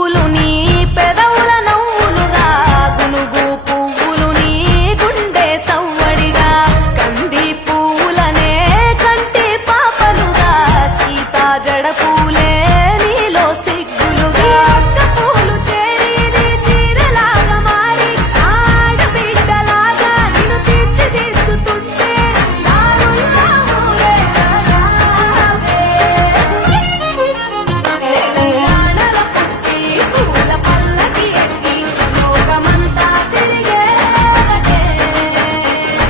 పువ్వులు నీ పెదవుల నవ్వులుగా గునుగు పువ్వులు నీ గుండె సవ్వడిగా కంది పువ్వులనే కంటి పాపలుగా సీతా జడ పూలే నీలో సిగ్గులుగా పూలు చేరి నీ చీరలాగా మారి ఆడబిడ్డలాగా నిన్ను తీర్చిదిద్దుతుంటే దారుల్లో ఊరేగారావే. తెలంగాణలో పుట్టి పూల పల్లకి ఎక్కి లోకమంతా తిరిగేవటే.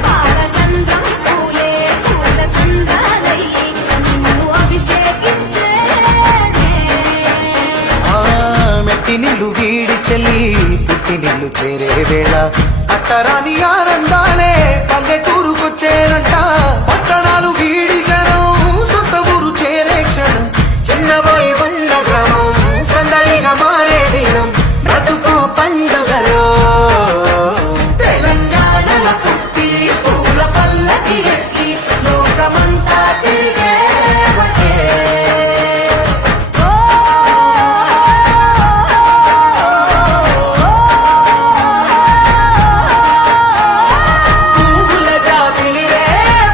పాలసంద్రం పూలే పూల సంద్రాలయ్యి నిన్ను అభిషేకించేనే. మెట్టి నిల్లు వీడి చెల్లి పుట్టి నిల్లు చేరే వేళ అట్టరాని ఆనందాలే పల్లెటూరుకొచ్చేనంట. పట్టణాలు వీడి జనం సొంత ఊరు చేరే క్షణం చిన్నబోయి ఉన్న గ్రామం సందడిగా మారే దినం బ్రతుకు పండుగలో. తెలంగాణలో పుట్టి పూల పల్లకి ఎక్కి లోకమంతా తిరిగేవటే. పువ్వుల జాబిలివే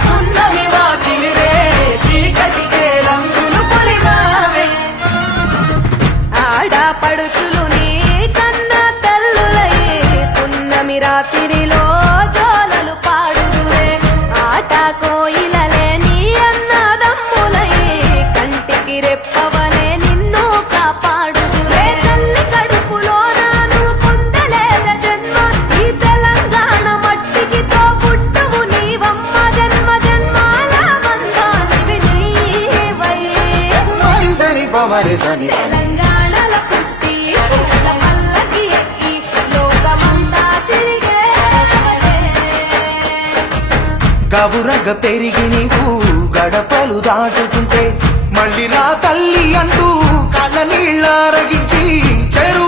పున్నమి వాకిలివే చీకటికే రంగులు పొలిమావే. ఆడపడుచులు నీ కన్న తల్లులయ్యే పున్నమి రాత్రిలో జోలలు పాడుదురే. ఆట కోయిలలే నీ అన్నదమ్ములయ్యే కంటికి రెప్పవలే నిన్ను కాపాడుదురే. తల్లి కడుపులోన నువ్వు పొందలేద జన్మ ఈ తెలంగాణ మట్టికి తోబుట్టువు నీవమ్మ. జన్మ జన్మాల బంధానివి నీవై. మరి సని పమరి సని తెలంగాణలో పుట్టి పూల పల్లకి ఎక్కి లోకమంతా తిరిగేవటే. గవురగ పెరిగి నీవు గడపలు దాటుతుంటే మళ్ళీ రా తల్లి అంటూ కళ్ళ నీళ్ళ రగించి చెరు